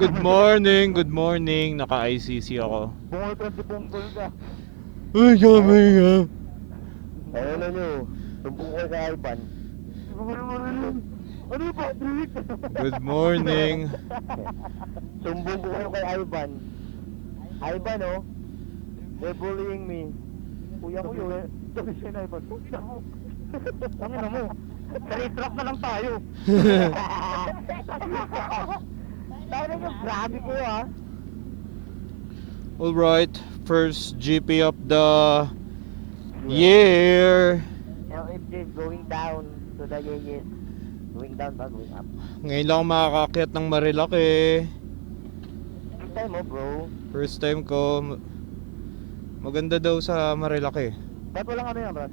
Good morning. Naka-ICC ako. Bungol 20 bungkol ka. Uy, kami nga. Ayun na nyo. Tumbong ko kay Ivan. Ano yung Patrick? Good morning. Tumbong ko kay Ivan. Ivan oh. They're bullying me. Kuya ko yun. Sabi siya na Ivan. Ang ina mo. Sa-retract na lang tayo. Tayo na yung grabe ko ah. Alright, first GP of the year. LFJ is going down to the yeyes. Going down ba? Going up. Ngayon lang ako makakakyat ng Marilaki. First time mo bro. First time ko. Maganda daw sa Marilaki. Ba't walang ano yan Brad?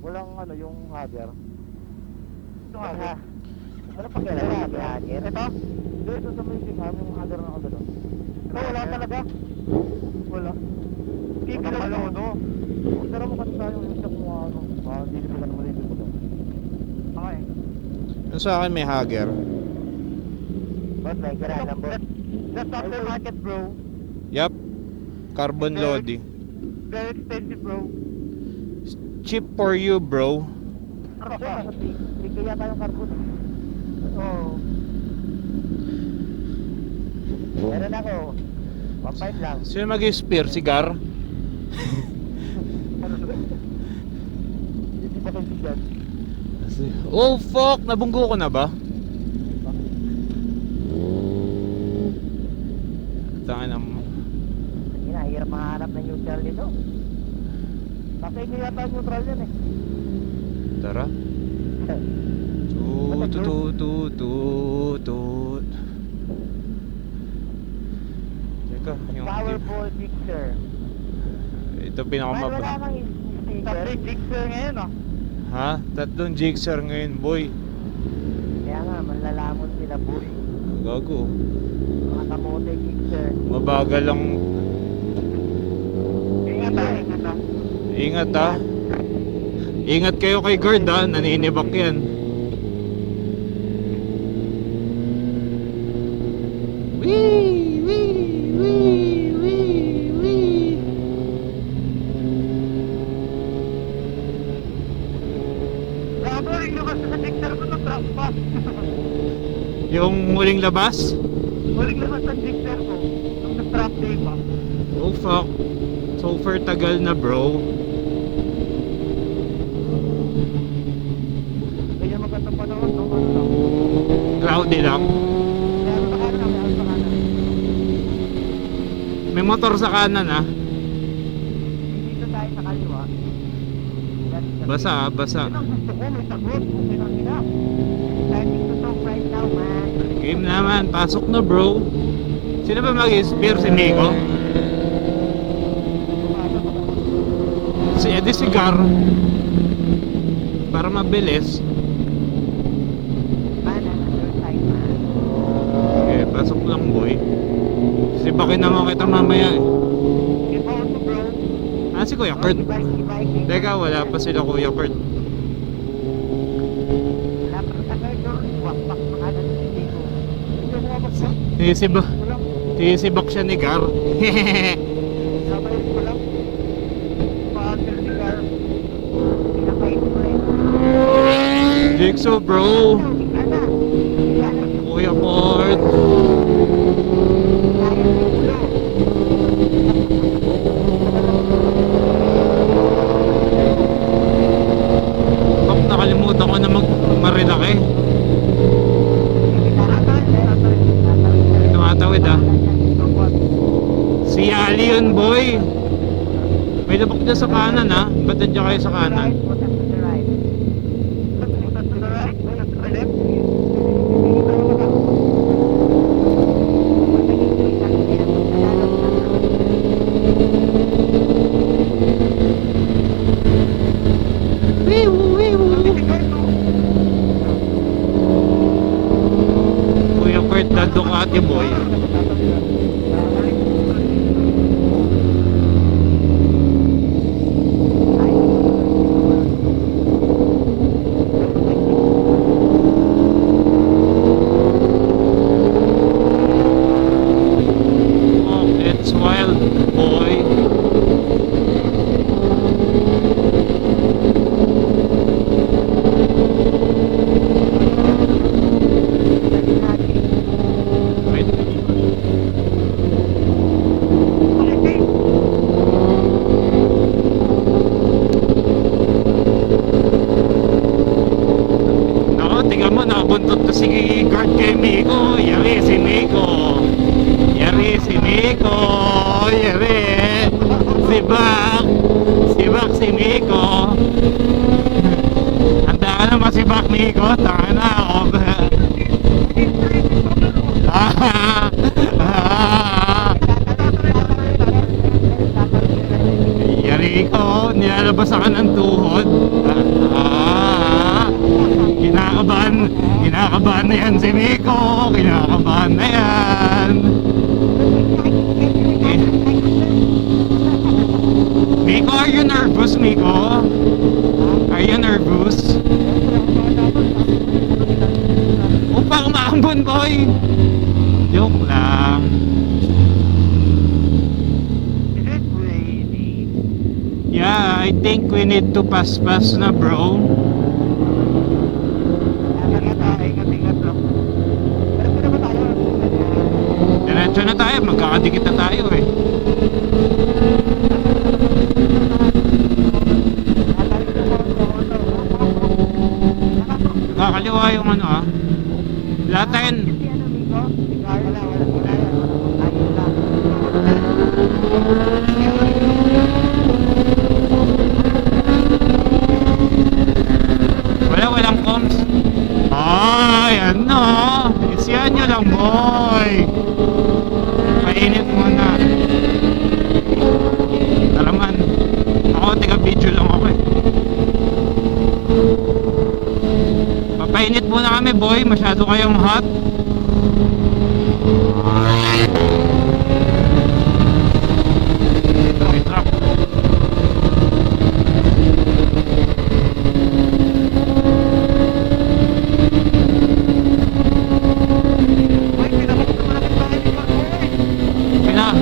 Walang ano yung hager? Yung hager? Ano pa kailan yung hager? Ito? Ito sa may tingam yung hager na ako doon. Ito wala talaga? Wala. Hindi ka naman ako no? Pero mo kasi tayo yung step mo ano. Hindi ko ka naman ito doon. Okay. Yung sa akin may hager. Boss, may kirahan boss. That's aftermarket bro. Yup. Carbon Lodi. Very expensive bro. Cheap for you, bro. Ako pa. Hindi yata yung carbon. Oo. Meron ako. 1.5 lang. Sino mag-spear? Cigar? Hindi pa kayo sigat. Oh, fuck! Nabunggo ko na ba? Tangin na mo. Hirap mahanap ng neutral dito. Kasi hindi yata neutral yan eh. Tara. Tut. Teka, yung Powerball Jigsaw. ito Wala pinakamaba. namang sticker. Jigsaw ngayon oh. Ha? Tatlong jigsaw ngayon, boy. Kaya nga, manlalamon sila boy. Gago. Mga kamote Jigsaw. Mabagal lang. Ingat ah, ingat ah. Ingat ha. Ingat kayo kay guard ha. Naninibak yan. Wee! Wee! Wee! Wee! Wee! Bravo, yung lukas sa Jigsaw ko ng trap pa. Yung muling labas? Huling naman sa Jigsaw ko. Nung nag-trap day pa. Oh fuck. So far tagal na bro. Kaya magandang panahon, no? Ano lang? Cloudy lang. Meron sa kanan, meron sa kanan. May motor sa kanan ha. Dito tayo sa kaliwa. Basa ha, basa. Yun ang gusto ko, may sagot. Okay lang nila. Starting to talk right now, man. Game naman, pasok na bro. Sino ba mag-spear? Si Nico? Si Eddie Cigar. Para mabilis. Man, I'm on your side, man. Okay, pasok lang boy. Sibakin naman kita mamaya eh. Give out to bro. Ah, si Kuya Kurt. Ibike. Teka, wala pa sila Kuya Kurt. Wala pa sa kaya doon. Wakpak mga ano sa hindi ko. Hindi mo mabaksak. Sisibak. Walang. Sisibak siya ni Gar. Sabay ko lang. Paandar ni Gar. Pinakain ko rin. Jigsaw bro. Ana. Ana. Kuya Kurt. Kap, nakalimutan ko na mag-marilaki. Tumatawid ah. Si Ali yun boy. May labak dyan sa kanan ha. Ba't nandiyan kayo sa kanan? Kuya Kurt, the Ducati boy. boy. Wait. Nako, tingnan mo, nakabuntot to si guard kay Miko. Yari si Miko. Yari si Miko. Yari. Si Bak. Si Bak si Miko. Handa ka naman si Bak Miko. Taka na ako. Yari ko, nilalabas ka ng tuhod. Kinakabahan na yan si Miko. Kinakabahan na yan. Miko, are you nervous, Miko? Are you nervous? Upang maambon, boy. Joke lang. Yeah, I think we need to pass na, bro. Diretso na tayo, magkakadikit na tayo eh. Kakaliwa yung ano ah. Latin. Walang comms. Ay, ano? Isiyan nyo lang, boy. Painit muna. Nalaman. Ako, tiga-video lang ako eh. Papainit muna kami, boy. Masyado kayong hot. May truck. Kina.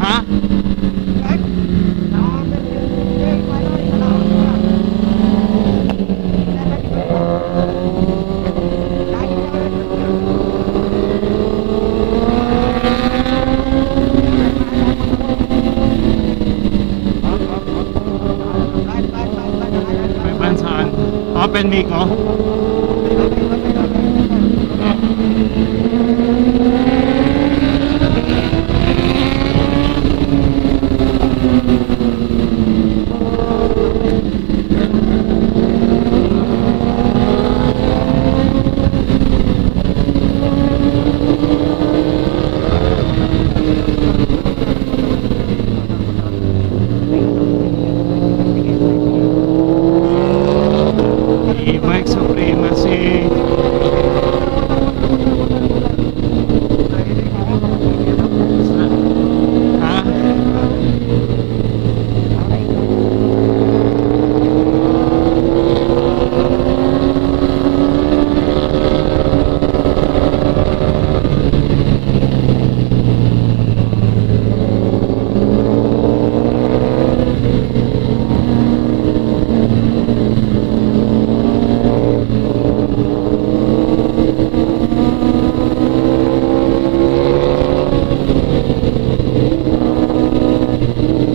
Ha? May ban saan? Open Miko? E-bike supremacy. Ha?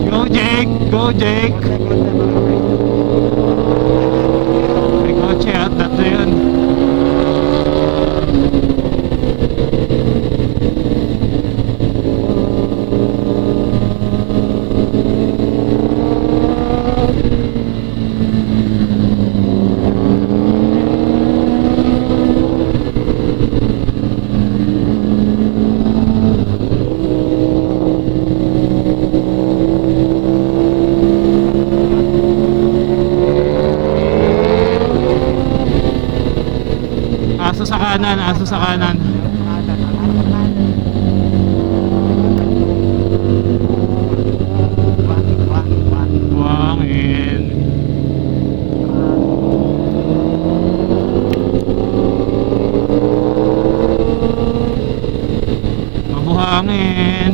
Go Jake! Go Jake! May kotse at tatlo yun. Aso sa kanan, aso sa kanan. Buhangin. Mabuhangin.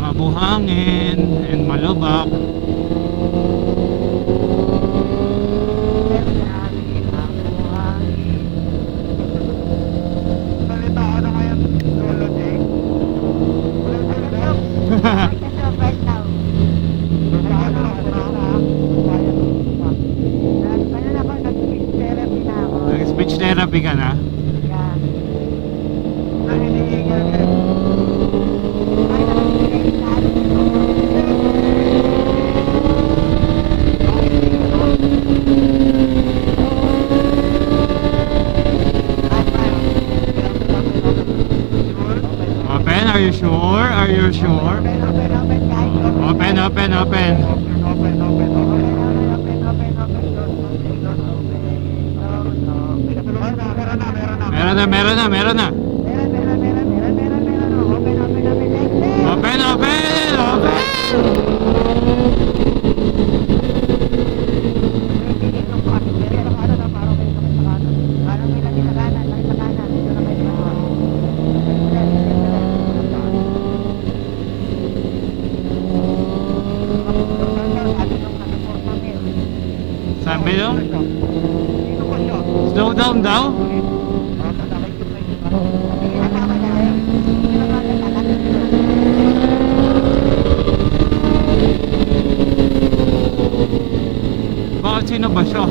Mabuhangin and malubak. Nag-speech therapy ka na? Open, are you sure? Are you sure? Open, open, open. Meron na, meron na, meron na. Open, open, open. Sabi nyo? Slow down daw? Bakit sino ba siya?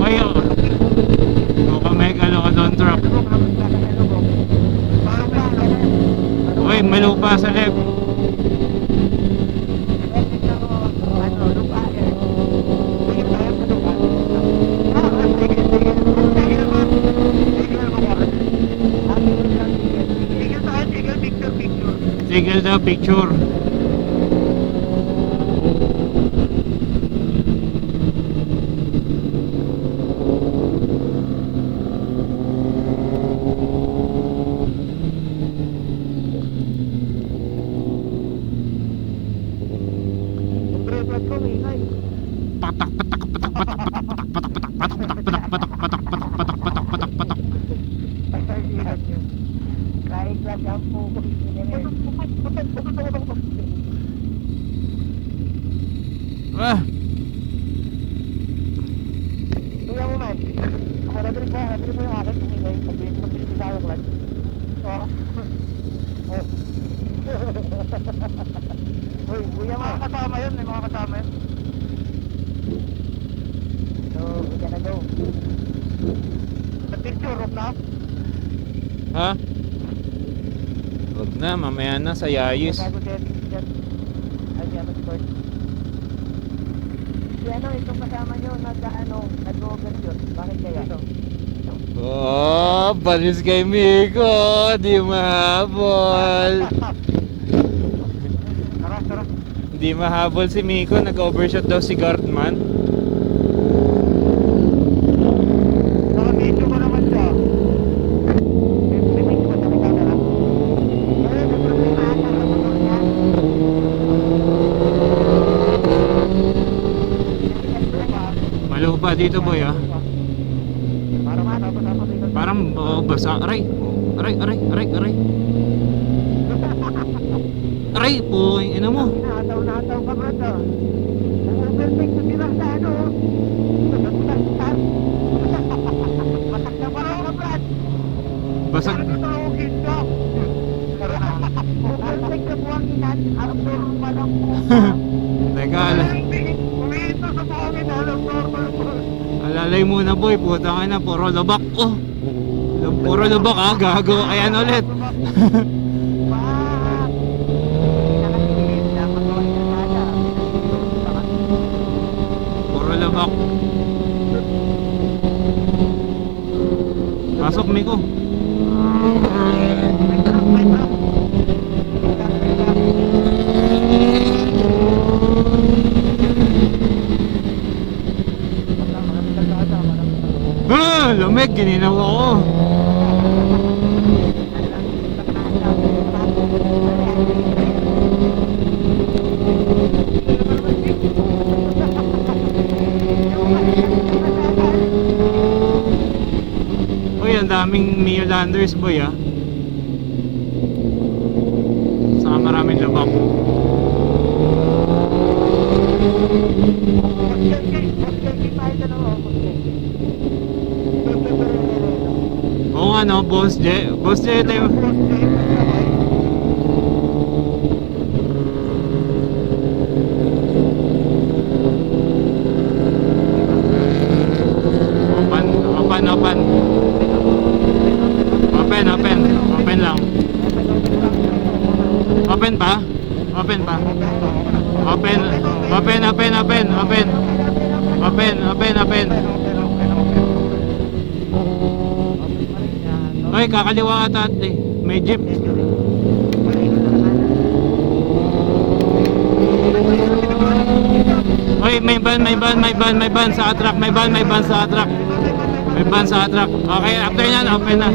Ay, mukhang may kalokadon truck. Uy, may lupa sa left. Tigil daw picture. Tulad ko, ingay. Patak patak patak patak patak patak patak patak patak patak patak patak patak patak patak patak patak. Kahit lang ang puko. Ah, Tingnan mo man. Ako nabili mo yung akin kung ingay. Pag-ibig sa akin lang. Uy, kuya mo. Mga kasama yun, may mga kasama yun. So, we gotta go. Picture, rock na. ha? Wag na, mamaya na sa Yayis. Bago si Ay, si ano, Sport. Si ano, itong kasama nyo, nag-overshoot. Bakit kaya? Oh, balis kay Miko, di mahabol. Tara. Di mahabol si Miko, nag-overshot daw si Guardman. Naka-video ko naman siya. May video ba sa camera? May problema ata sa motor niya. Malupa dito boy ah. Para matapos dito. Parang basa. Aray, aray, aray, aray, aray. Aray po, ina mo. Nataw ka ba ito? Overtake sa sila sa ano? Matak na parang ka, Brad. Basag. Ano ito ang kinto? Overtake na buwanginan. Absorb pa lang po. Teka, Umito sa buwanginan. Absorb. alalay muna boy, puta ka na, puro labak. Oh, puro labak ah, gago. Ayan ulit. Puro labak. Pasok Miko. Ah, lamig, gininawa ko. Uy, ang daming Miolanders boy ah. Saka maraming labak. Oo nga no, Boss J. Boss J tayo. Open. Open lang. Open pa? Open. Oy, kakaliwa ata ate. May jeep. Oy, may van sa truck. May van sa truck. Okay, after yan, open na.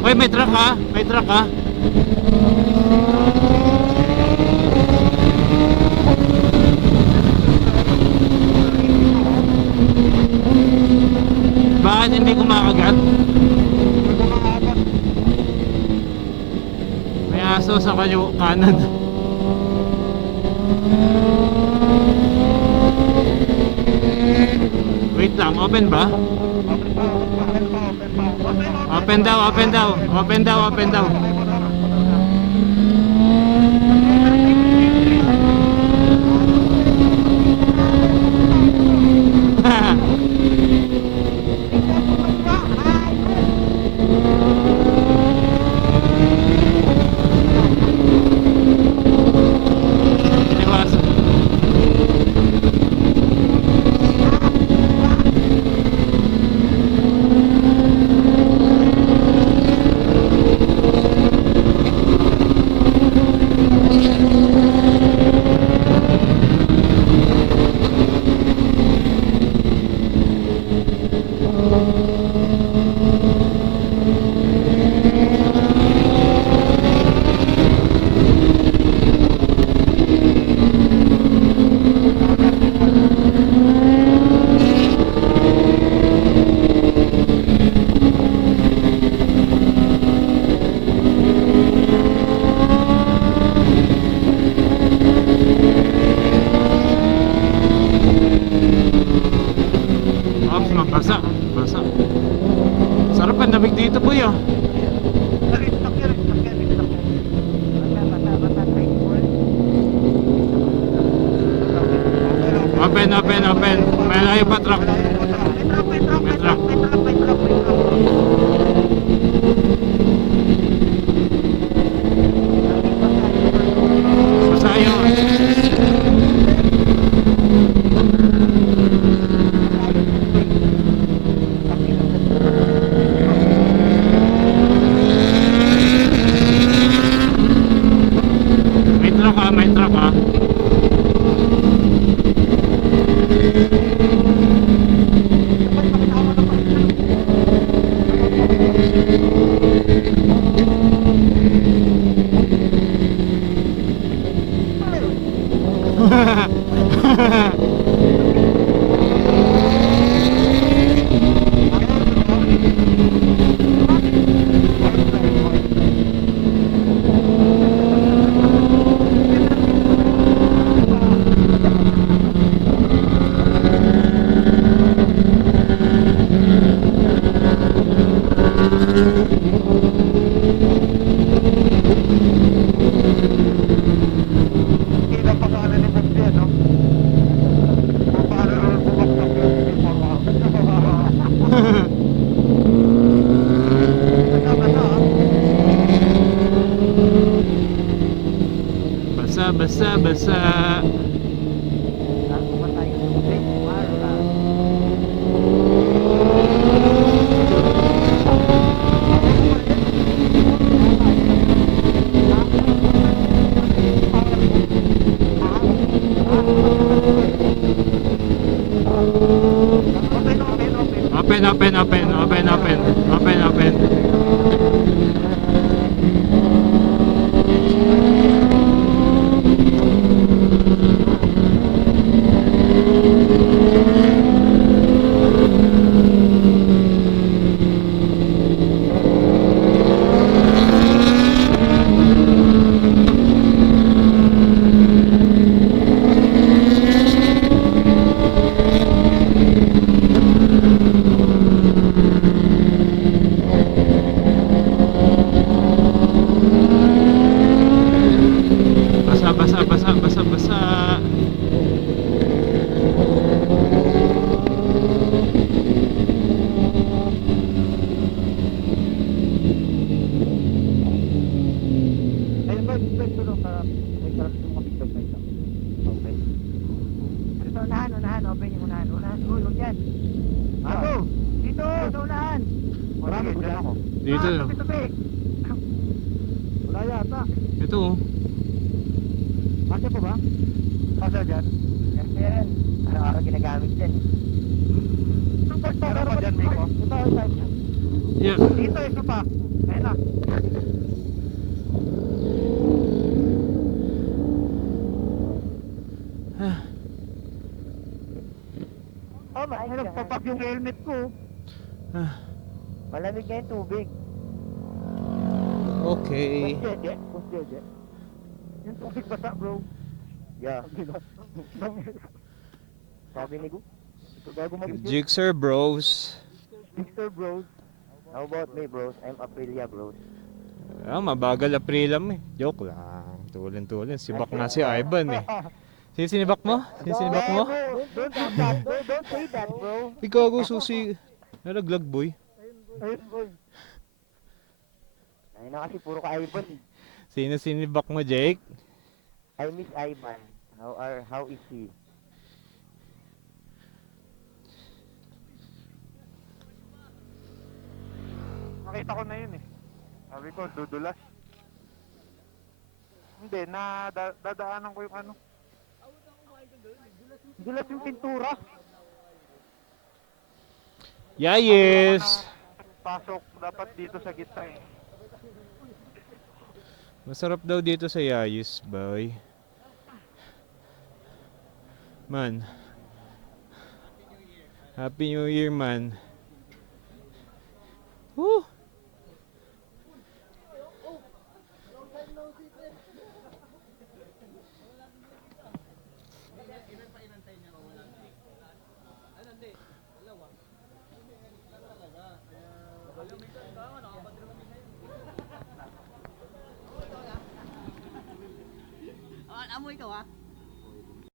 Oy, may truck ha. Bakit hindi kumakagat? May aso sa kanan. Wait lang, open ba? Open daw. lamig dito boy ah. Stock yan. Basta, thank you. Open. May layo pa truck. May truck. Masayo. May truck ah. Kita pa sa ni Bob yan, no? Paano rin bumagsak yung uniform ako? Basa. Bago pa tayo tubig, para. Open. Basa. Ayun ba, big tulong para may sarap yung mga big bag na isang. Okay. Ito, unahan. Open yung unahan. Uy, huwag yan. Ako! Dito, sa unahan! Marami ko dyan ako. Dito. Tabi. Wala yata. Ito oh. Pasya pa ba? Pasya dyan? Yan. Araw-araw ginagamit dyan. Meron pa dyan, Miko? Ito, ito. Yeah. Dito, ito pa. Ayun na. Oh, nagpapak yung helmet ko. Malamig na yung tubig. Okay. Kusjeje. Yung tubig basa, bro. Yeah. Sabi ni Gu. Bago mag-isip. Jigsaw bros. Jigsaw bros. How about me, bros? I'm Aprilia, bros. Mabagal Aprilam eh. Joke lang. Tulin. Sibak nga si Ivan eh. Sinibak mo? Sinibak mo? Don't say that, bro. Don't say that, bro. Ikaw ako susi. Nalaglag boy. Ayun, boy. Ayun na kasi puro ka Ivan. Sino sinibak mo, Jake? I miss Ivan. How is he? Nakita ko na yun eh. Sabi ko, dudulas. Hindi, dadaanan ko yung ano. Dulas yung pintura. Yayes! Pasok dapat dito sa gitna eh. Masarap daw dito sa Yayes, boy. Man. Happy New Year, man. Woo! Amoy ka, ha?